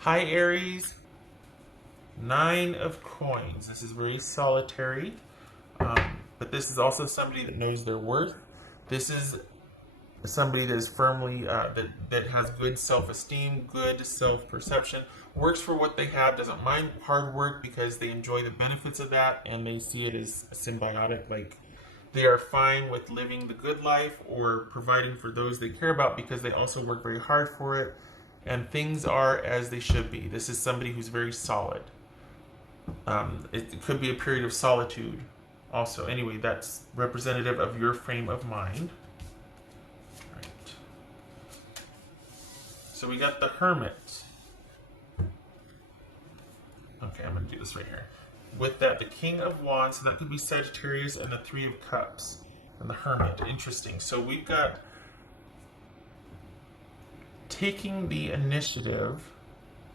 Hi Aries, Nine of Coins. This is very solitary, but this is also somebody that knows their worth. This is somebody that is firmly that has good self-esteem, good self-perception, works for what they have, doesn't mind hard work because they enjoy the benefits of that and they see it as symbiotic. Like they are fine with living the good life or providing for those they care about because they also work very hard for it, and things are as they should be. This is somebody who's very solid. It could be a period of solitude also. Anyway, that's representative of your frame of mind. Right. So we got the Hermit. Okay, I'm going to do this right here. With that, the King of Wands, so that could be Sagittarius, and the Three of Cups. And the Hermit. Interesting. So we've got taking the initiative.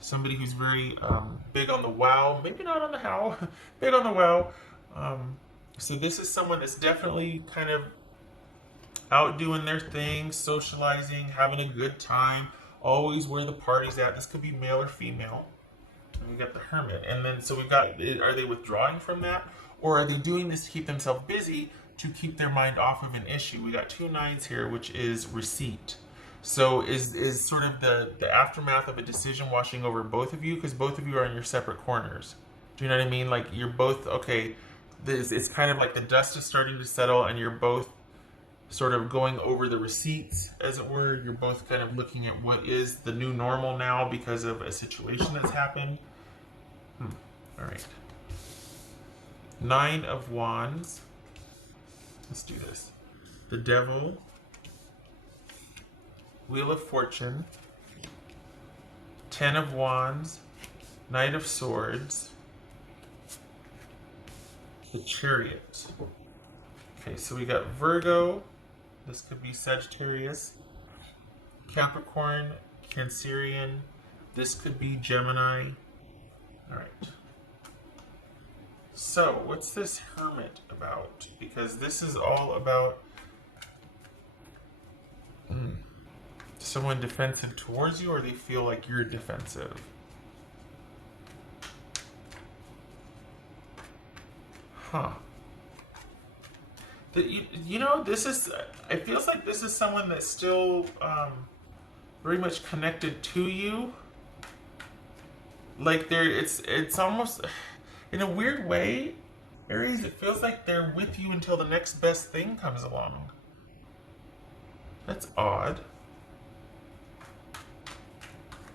Somebody who's very big on the wow, maybe not on the how, big on the wow. So this is someone that's definitely kind of out doing their thing, socializing, having a good time, always where the party's at. This could be male or female. And we got the Hermit. And then, so we've got, are they withdrawing from that? Or are they doing this to keep themselves busy to keep their mind off of an issue? We got two nines here, which is receipt. So is sort of the aftermath of a decision washing over both of you? Because both of you are in your separate corners. Do you know what I mean? Like you're both, okay, it's kind of like the dust is starting to settle and you're both sort of going over the receipts, as it were. You're both kind of looking at what is the new normal now because of a situation that's happened. All right. Nine of Wands. Let's do this. The Devil. Wheel of Fortune. Ten of Wands. Knight of Swords. The Chariot. Okay, so we got Virgo. This could be Sagittarius. Capricorn, Cancerian. This could be Gemini. All right. So, what's this Hermit about? Because this is all about someone defensive towards you, or they feel like you're defensive. Huh. You know, this is, it feels like this is someone that's still very much connected to you. Like it's almost, in a weird way, Aries, it feels like they're with you until the next best thing comes along. That's odd.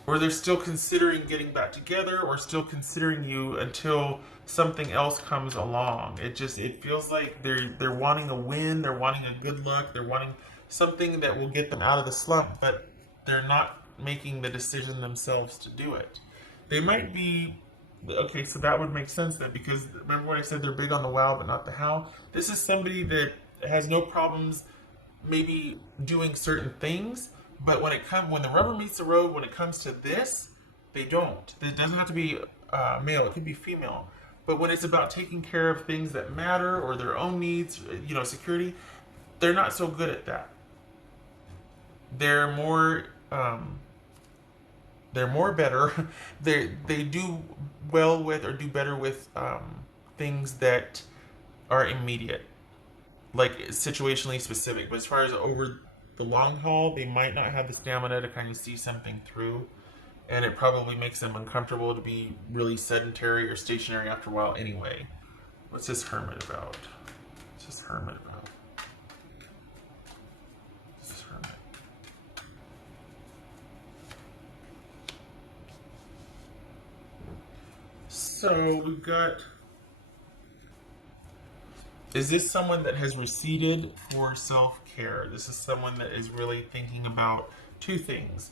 Or they're still considering getting back together, or still considering you until something else comes along. It feels like they're wanting a win, they're wanting a good luck, they're wanting something that will get them out of the slump, but they're not making the decision themselves to do it. They might be, okay, so that would make sense then, because remember when I said they're big on the wow but not the how? This is somebody that has no problems maybe doing certain things, but when the rubber meets the road, when it comes to this, they don't. It doesn't have to be male; it could be female. But when it's about taking care of things that matter or their own needs, security, they're not so good at that. They're more better. They do well with, or do better with, things that are immediate, like situationally specific. But as far as over the long haul, they might not have the stamina to kind of see something through, and it probably makes them uncomfortable to be really sedentary or stationary after a while anyway. What's this Hermit about? What's this Hermit about? What's this Hermit? So we've got, is this someone that has receded for self-care? This is someone that is really thinking about two things.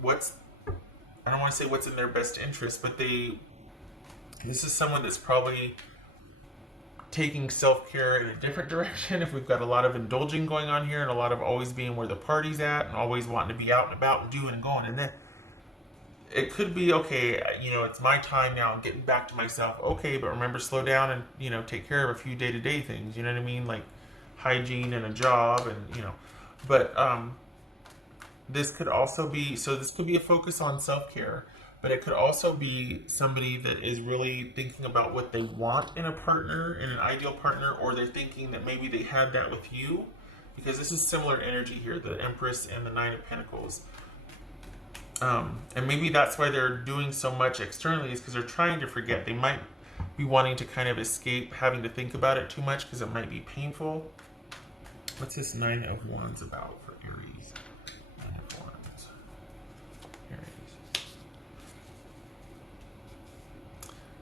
What's, I don't want to say what's in their best interest, but this is someone that's probably taking self-care in a different direction. If we've got a lot of indulging going on here and a lot of always being where the party's at and always wanting to be out and about and doing and going, and then it could be, okay, it's my time now, I'm getting back to myself. Okay, but remember, slow down and, take care of a few day-to-day things. You know what I mean? Like hygiene and a job and, but this could also be, so this could be a focus on self-care, but it could also be somebody that is really thinking about what they want in a partner, in an ideal partner, or they're thinking that maybe they had that with you, because this is similar energy here, the Empress and the Nine of Pentacles. And maybe that's why they're doing so much externally, is because they're trying to forget. They might be wanting to kind of escape having to think about it too much because it might be painful. What's this Nine of Wands about for Aries? Nine of Wands. Aries.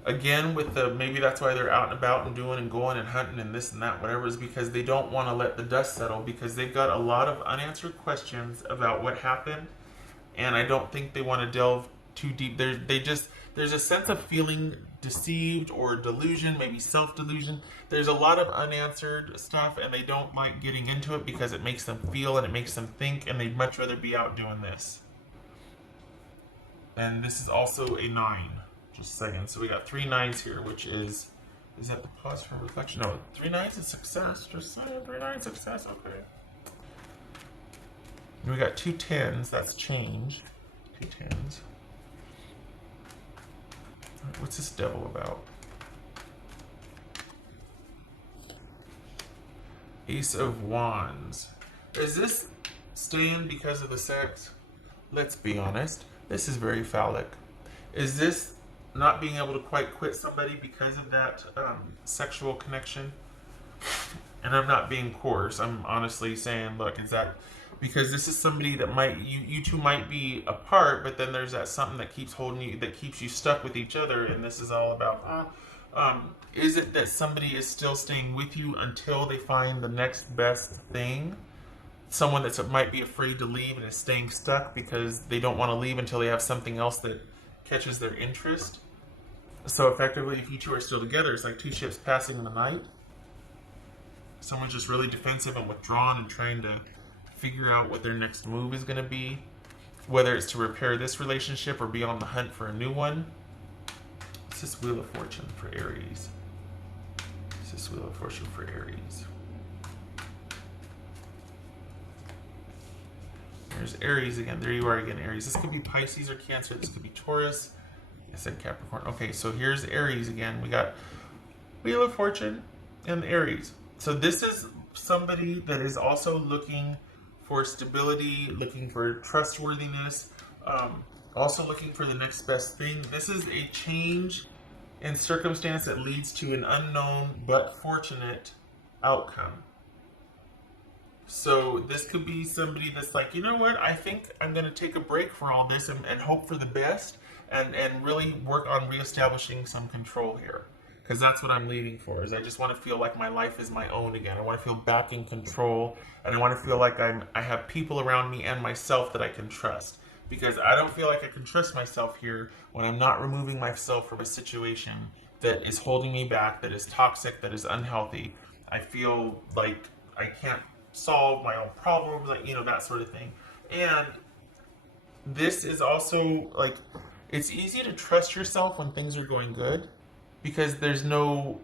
Again, with the, maybe that's why they're out and about and doing and going and hunting and this and that, whatever, is because they don't want to let the dust settle, because they've got a lot of unanswered questions about what happened. And I don't think they want to delve too deep. There's a sense of feeling deceived or delusion, maybe self-delusion. There's a lot of unanswered stuff, and they don't like getting into it because it makes them feel and it makes them think, and they'd much rather be out doing this. And this is also a 9. Just a second. So we got 3 9s here, which is that the pause for reflection? No, 3 9s is success. Just saying, 3 9s success. Okay. We got 2 10s, that's change. 2 10s. Right, what's this devil about? Ace of Wands. Is this staying because of the sex? Let's be honest. This is very phallic. Is this not being able to quite quit somebody because of that sexual connection? And I'm not being coarse. I'm honestly saying, look, is that because this is somebody that might, you two might be apart, but then there's that something that keeps holding you, that keeps you stuck with each other, and this is all about, is it that somebody is still staying with you until they find the next best thing? Someone that might be afraid to leave and is staying stuck because they don't want to leave until they have something else that catches their interest. So effectively, if you two are still together, it's like 2 ships passing in the night. Someone's just really defensive and withdrawn and trying to figure out what their next move is going to be, whether it's to repair this relationship or be on the hunt for a new one. It's this Wheel of Fortune for Aries. It's this Wheel of Fortune for Aries. There's Aries again. There you are again, Aries. This could be Pisces or Cancer. This could be Taurus. I said Capricorn. Okay, so here's Aries again. We got Wheel of Fortune and Aries. So this is somebody that is also looking for stability, looking for trustworthiness, also looking for the next best thing. This is a change in circumstance that leads to an unknown but fortunate outcome. So this could be somebody that's like, you know what, I think I'm going to take a break for all this and hope for the best and really work on reestablishing some control here. Because that's what I'm leaving for, is I just want to feel like my life is my own again. I want to feel back in control, and I want to feel like I have people around me and myself that I can trust. Because I don't feel like I can trust myself here when I'm not removing myself from a situation that is holding me back, that is toxic, that is unhealthy. I feel like I can't solve my own problems, like, you know, that sort of thing. And this is also, like, it's easy to trust yourself when things are going good, because there's no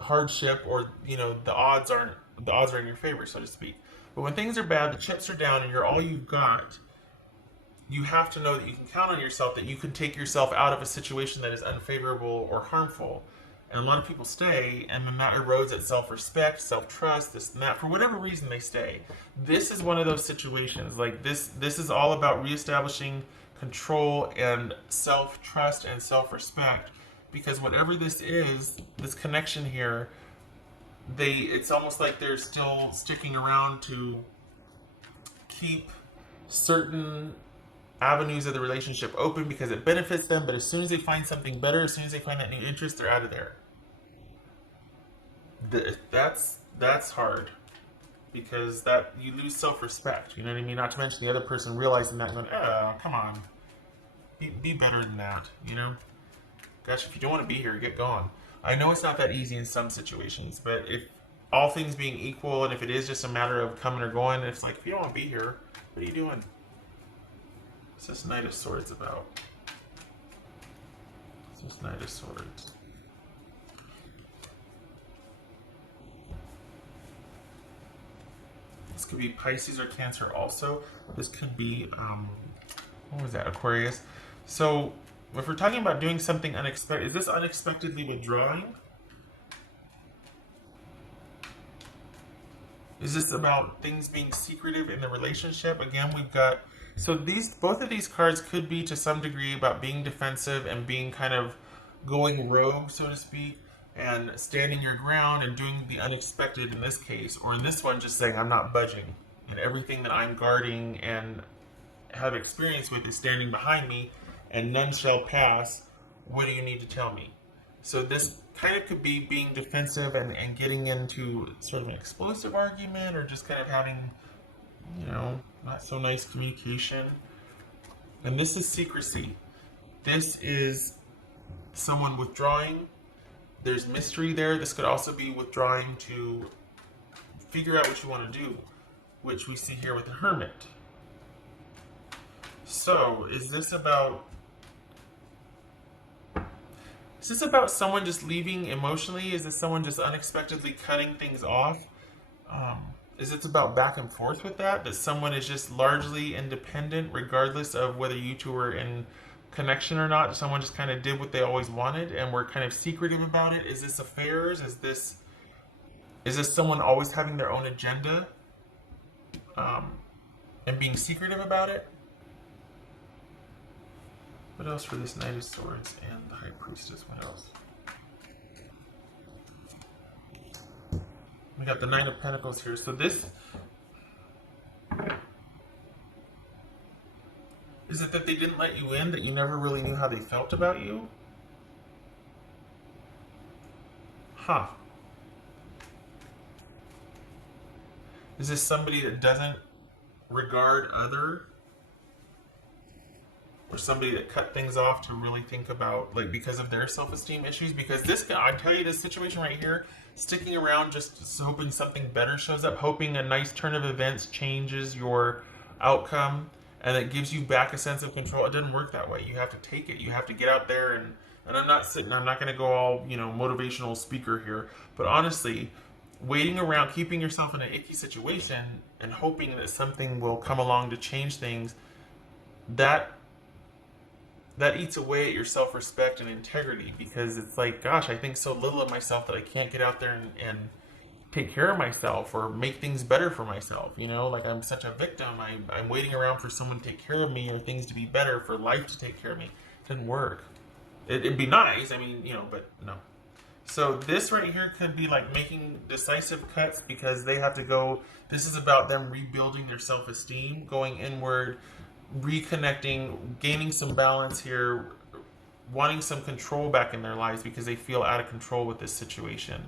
hardship, or, you know, the odds are in your favor, so to speak. But when things are bad, the chips are down, and you're all you've got, you have to know that you can count on yourself, that you can take yourself out of a situation that is unfavorable or harmful. And a lot of people stay, and then that erodes at self-respect, self-trust, this and that. For whatever reason, they stay. This is one of those situations. Like, this is all about reestablishing control and self-trust and self-respect. Because whatever this is, this connection here, it's almost like they're still sticking around to keep certain avenues of the relationship open because it benefits them, but as soon as they find something better, as soon as they find that new interest, they're out of there. That's hard, because that you lose self-respect, you know what I mean? Not to mention the other person realizing that and going, oh, come on, be better than that, you know? Gosh, if you don't want to be here, get gone. I know it's not that easy in some situations, but if all things being equal, and if it is just a matter of coming or going, it's like, if you don't want to be here, what are you doing? What's this Knight of Swords about? What's this Knight of Swords? This could be Pisces or Cancer also. This could be, what was that, Aquarius. So if we're talking about doing something unexpected, is this unexpectedly withdrawing? Is this about things being secretive in the relationship? Again, we've got, so both of these cards could be to some degree about being defensive and being kind of going rogue, so to speak, and standing your ground and doing the unexpected in this case, or in this one, just saying I'm not budging, and everything that I'm guarding and have experience with is standing behind me, and none shall pass. What do you need to tell me? So this kind of could be being defensive and getting into sort of an explosive argument, or just kind of having, not so nice communication. And this is secrecy. This is someone withdrawing. There's mystery there. This could also be withdrawing to figure out what you want to do, which we see here with the Hermit. So, is this about someone just leaving emotionally? Is this someone just unexpectedly cutting things off? Is it about back and forth with that someone is just largely independent regardless of whether you two were in connection or not? Someone just kind of did what they always wanted and were kind of secretive about it? Is this affairs? Is this someone always having their own agenda and being secretive about it? What else for this Knight of Swords and the High Priestess? What else? We got the Nine of Pentacles here. So this... Is it that they didn't let you in? That you never really knew how they felt about you? Huh. Is this somebody that doesn't regard other? Or somebody that cut things off to really think about, like, because of their self-esteem issues? Because this, I tell you, this situation right here, sticking around just hoping something better shows up, hoping a nice turn of events changes your outcome, and it gives you back a sense of control. It doesn't work that way. You have to take it. You have to get out there and I'm not going to go all, motivational speaker here, but honestly, waiting around, keeping yourself in an icky situation and hoping that something will come along to change things, that eats away at your self-respect and integrity, because it's like, gosh, I think so little of myself that I can't get out there and take care of myself or make things better for myself. Like I'm such a victim. I'm waiting around for someone to take care of me or things to be better, for life to take care of me. It doesn't work. It'd be nice, but no. So this right here could be like making decisive cuts because they have to go. This is about them rebuilding their self-esteem, going inward, reconnecting, gaining some balance here, wanting some control back in their lives because they feel out of control with this situation.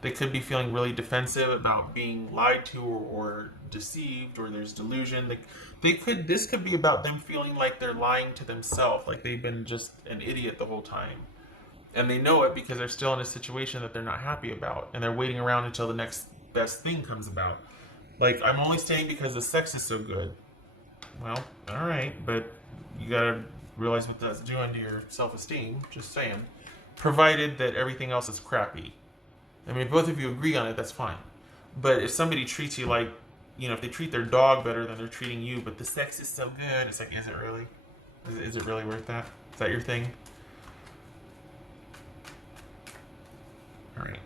They could be feeling really defensive about being lied to or deceived, or there's delusion. This could be about them feeling like they're lying to themselves, like they've been just an idiot the whole time. And they know it because they're still in a situation that they're not happy about, and they're waiting around until the next best thing comes about. Like, I'm only staying because the sex is so good. Well, all right, but you gotta realize what that's doing to your self-esteem, just saying. Provided that everything else is crappy. I mean, if both of you agree on it, that's fine. But if somebody treats you like, if they treat their dog better than they're treating you, but the sex is so good, it's like, is it really? Is it really worth that? Is that your thing? All right.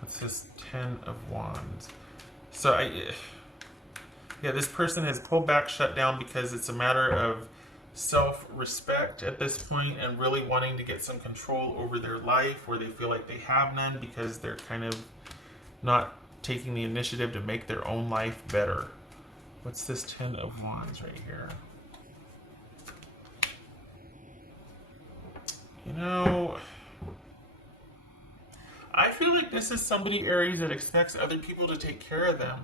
What's this? 10 of Wands. So this person has pulled back, shut down, because it's a matter of self-respect at this point and really wanting to get some control over their life where they feel like they have none because they're kind of not taking the initiative to make their own life better. What's this 10 of Wands right here? I feel like this is somebody, Aries, that expects other people to take care of them.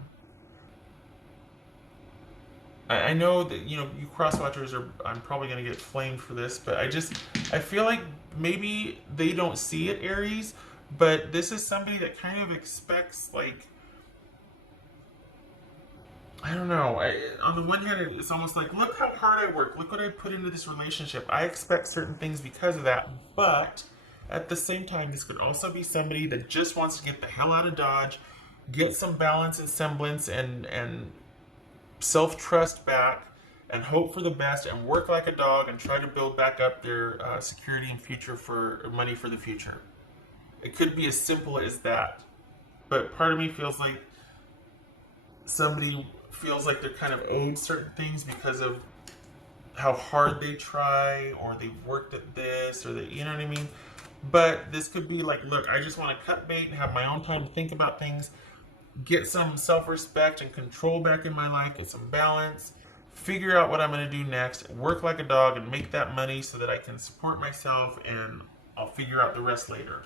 I know that, you cross-watchers I'm probably going to get flamed for this, but I feel like maybe they don't see it, Aries, but this is somebody that kind of expects, like, I don't know. On the one hand, it's almost like, look how hard I work. Look what I put into this relationship. I expect certain things because of that, but at the same time, this could also be somebody that just wants to get the hell out of Dodge, get some balance and semblance and self-trust back, and hope for the best and work like a dog and try to build back up their security and future for money for the future. It could be as simple as that. But part of me feels like somebody feels like they're kind of owed certain things because of how hard they try, or they've worked at this, or you know what I mean? But this could be like, look, I just want to cut bait and have my own time to think about things, get some self-respect and control back in my life, get some balance, figure out what I'm going to do next, work like a dog and make that money so that I can support myself, and I'll figure out the rest later.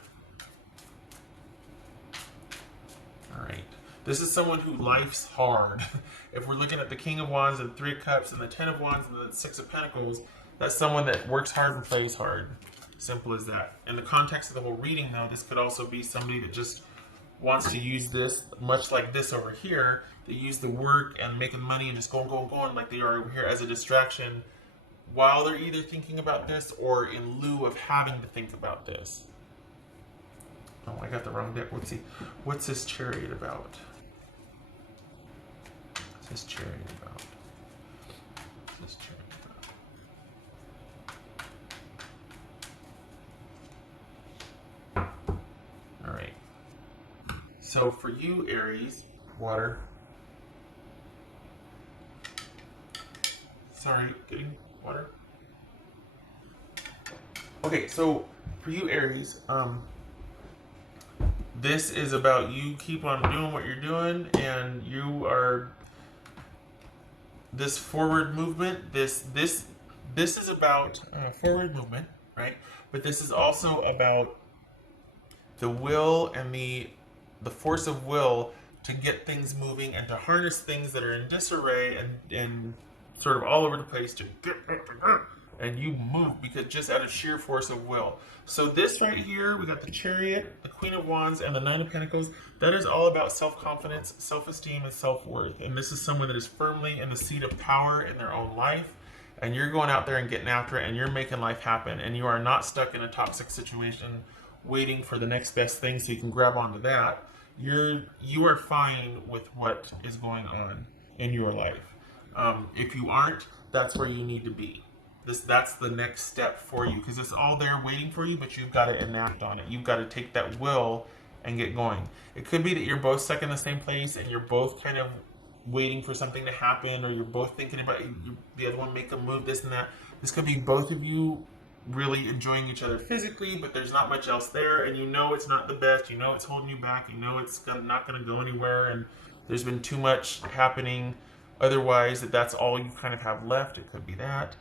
All right. This is someone who life's hard. If we're looking at the King of Wands and Three of Cups and the Ten of Wands and the Six of Pentacles, that's someone that works hard and plays hard. Simple as that. In the context of the whole reading, though, this could also be somebody that just wants to use this, much like this over here, they use the work and making money and just going like they are over here as a distraction while they're either thinking about this or in lieu of having to think about this. Oh, I got the wrong deck. What's this Chariot about? What's this Chariot about? What's this Chariot about? All right. So for you, Aries, water. Sorry, getting water. Okay, so for you, Aries, this is about you keep on doing what you're doing, and you are this forward movement. This is about forward movement, right? But this is also about the will and the force of will to get things moving and to harness things that are in disarray and sort of all over the place to get, and you move because just out of sheer force of will. So this right here, we got the Chariot, the Queen of Wands, and the Nine of Pentacles. That is all about self-confidence, self-esteem, and self-worth. And this is someone that is firmly in the seat of power in their own life. And you're going out there and getting after it, and you're making life happen. And you are not stuck in a toxic situation waiting for the next best thing so you can grab onto that. You are fine with what is going on in your life. If you aren't, that's where you need to be. That's the next step for you, because it's all there waiting for you, but you've got to enact on it. You've got to take that will and get going. It could be that you're both stuck in the same place and you're both kind of waiting for something to happen, or you're both thinking about the other one make a move, this and that. This could be both of you really enjoying each other physically, but there's not much else there, and you know it's not the best, you know it's holding you back, you know it's not going to go anywhere, and there's been too much happening otherwise that's all you kind of have left. It could be that.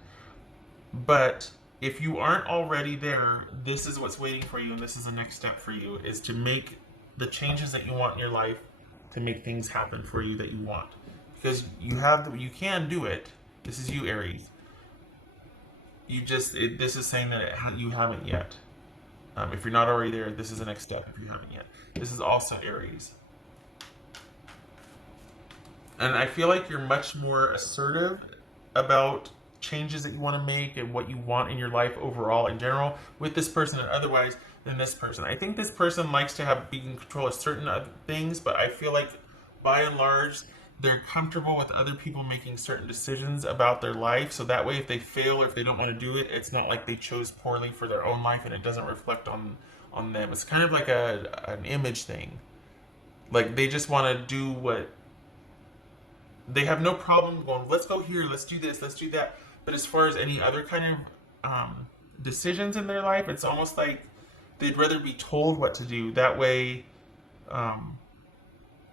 But if you aren't already there, this is what's waiting for you, and this is the next step for you, is to make the changes that you want in your life to make things happen for you that you want. Because you can do it. This is you, Aries. This is saying that you haven't yet. If you're not already there, this is the next step if you haven't yet. This is also Aries. And I feel like you're much more assertive about changes that you want to make and what you want in your life overall in general with this person and otherwise than this person. I think this person likes to be in control of certain other things, but I feel like by and large they're comfortable with other people making certain decisions about their life, so that way if they fail or if they don't want to do it, it's not like they chose poorly for their own life and it doesn't reflect on them. It's kind of like an image thing. Like they just want to do what they have no problem going, let's go here, let's do this, let's do that. But as far as any other kind of decisions in their life, it's almost like they'd rather be told what to do. That way,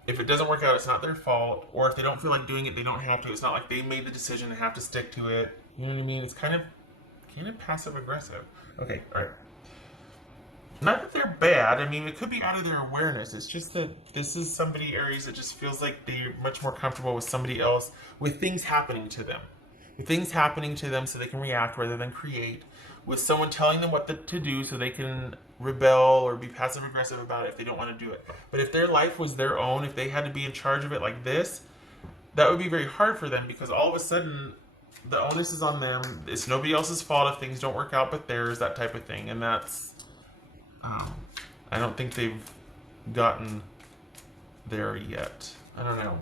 if it doesn't work out, it's not their fault. Or if they don't feel like doing it, they don't have to. It's not like they made the decision and have to stick to it. You know what I mean? It's kind of passive aggressive. Okay, all right. Not that they're bad. I mean, it could be out of their awareness. It's just that this is somebody, Aries, that just feels like they're much more comfortable with somebody else, with things happening to them. With things happening to them so they can react rather than create. With someone telling them what to do so they can rebel or be passive aggressive about it if they don't want to do it. But if their life was their own, if they had to be in charge of it like this, that would be very hard for them, because all of a sudden the onus is on them. It's nobody else's fault if things don't work out but theirs, that type of thing. And that's I don't think they've gotten there yet. I don't know.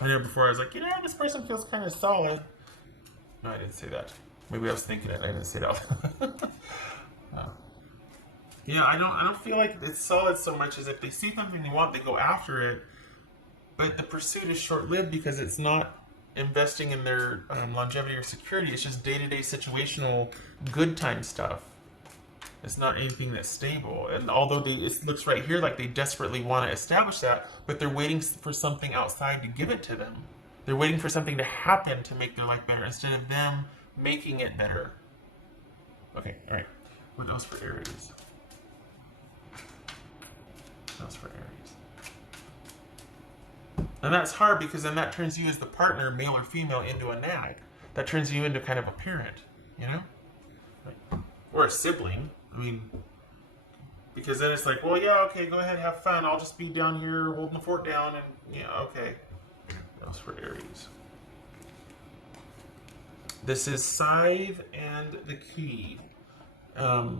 I know before I was like, this person feels kind of solid. No, I didn't say that. Maybe I was thinking it. I didn't say that. Yeah, I don't feel like it's solid so much as if they see something they want, they go after it. But the pursuit is short-lived because it's not investing in their longevity or security. It's just day-to-day situational good time stuff. It's not anything that's stable. And although it looks right here like they desperately want to establish that, but they're waiting for something outside to give it to them. They're waiting for something to happen to make their life better instead of them making it better. Okay, all right. What else for Aries? What else for Aries? And that's hard because then that turns you as the partner, male or female, into a nag. That turns you into kind of a parent, Like, or a sibling. I mean, because then it's like, well, yeah, okay, go ahead, have fun. I'll just be down here holding the fort down, and okay. That's for Aries. This is Scythe and the Key. So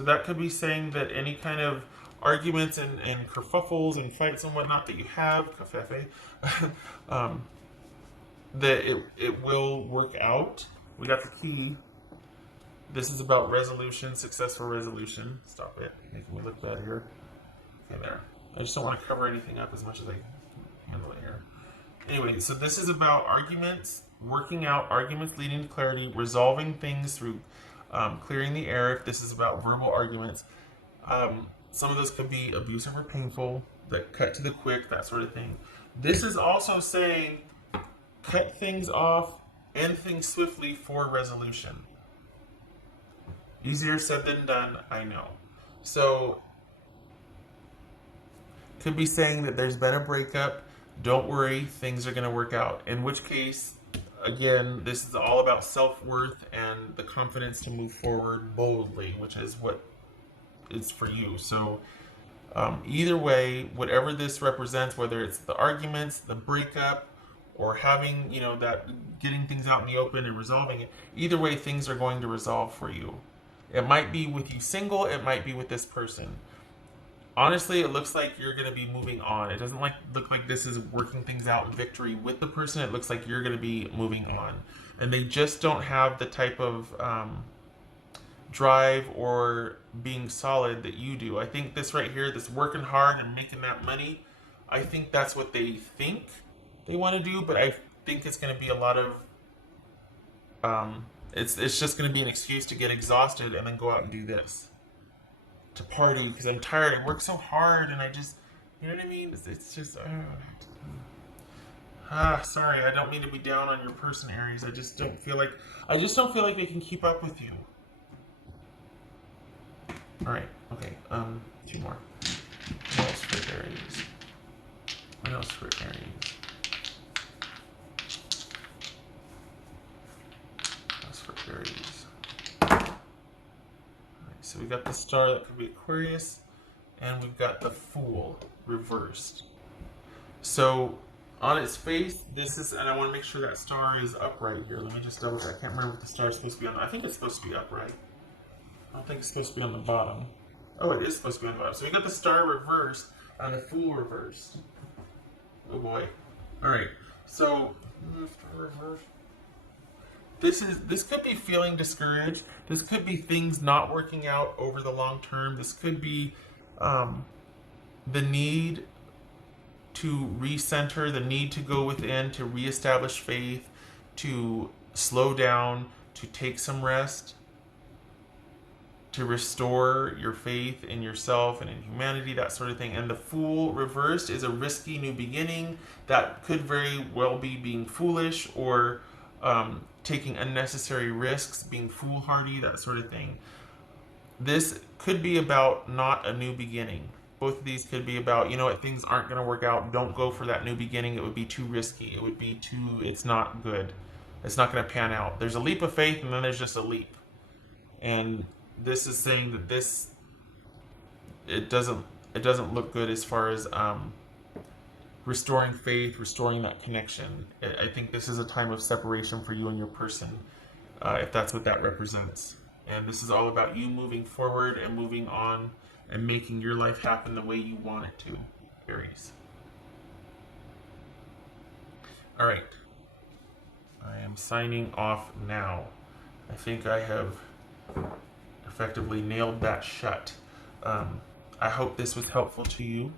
that could be saying that any kind of arguments and kerfuffles and fights and whatnot that you have, that it will work out. We got the Key. This is about resolution, successful resolution. Stop it. Making me look bad here. Okay, there. I just don't want to cover anything up as much as I can handle it here. Anyway, so this is about arguments, working out arguments leading to clarity, resolving things through clearing the air. This is about verbal arguments. Some of those could be abusive or painful, that cut to the quick, that sort of thing. This is also saying cut things off, end things swiftly for resolution. Easier said than done, I know. So, could be saying that there's been a breakup. Don't worry, things are going to work out. In which case, again, this is all about self-worth and the confidence to move forward boldly, which is what is for you. So, either way, whatever this represents, whether it's the arguments, the breakup, or having, that getting things out in the open and resolving it, either way, things are going to resolve for you. It might be with you single, it might be with this person. Honestly, it looks like you're going to be moving on. It doesn't look like this is working things out in victory with the person. It looks like you're going to be moving on. And they just don't have the type of drive or being solid that you do. I think this right here, this working hard and making that money, I think that's what they think they want to do. But I think it's going to be a lot of... It's just going to be an excuse to get exhausted and then go out and do this. To party because I'm tired. I work so hard and I just, you know what I mean? It's just, sorry. I don't mean to be down on your person, Aries. I just don't feel like they can keep up with you. All right. Okay. 2 more. What else for Aries? What else for Aries? Aries. So we got the Star, that could be Aquarius, and we've got the Fool reversed. So on its face, this is, and I want to make sure that Star is upright here. Let me just double check. I can't remember if the Star is supposed to be on. I think it's supposed to be upright. I don't think it's supposed to be on the bottom. Oh, it is supposed to be on the bottom. So we got the Star reversed and the Fool reversed. Oh boy. All right. So reversed. This could be feeling discouraged. This could be things not working out over the long term. This could be the need to recenter, the need to go within, to reestablish faith, to slow down, to take some rest, to restore your faith in yourself and in humanity, that sort of thing. And the Fool reversed is a risky new beginning that could very well be being foolish or taking unnecessary risks, being foolhardy, that sort of thing. This could be about not a new beginning. Both of these could be about, things aren't going to work out. Don't go for that new beginning. It would be too risky. It would be it's not good. It's not going to pan out. There's a leap of faith and then there's just a leap. And this is saying that it doesn't look good as far as restoring faith, restoring that connection. I think this is a time of separation for you and your person, if that's what that represents. And this is all about you moving forward and moving on and making your life happen the way you want it to. Aries. All right. I am signing off now. I think I have effectively nailed that shut. I hope this was helpful to you.